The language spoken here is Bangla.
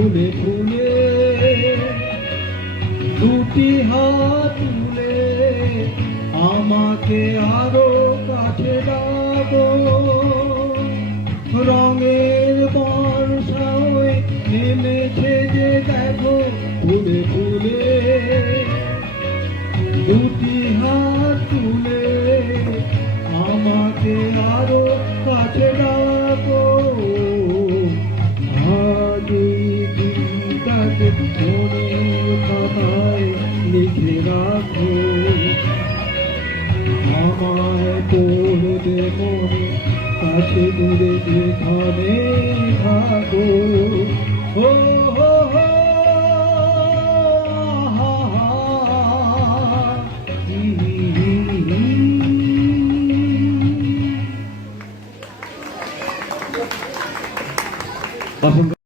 ফুলে ফুলে দুটি হাত তুলে আমাকে আরো কাছে ডাকো। রঙের বর্ষা হয়ে নেমেছে যে দেখো ফুলে ফুলে দুটি হাত তুলে আমাকে আরো কাছে ডাকো। আজ এই দিনটাকে মনের খাতায় লিখে রাখো, আমায় পড়বে মনে কাছে দূরে যেখানে থাকো।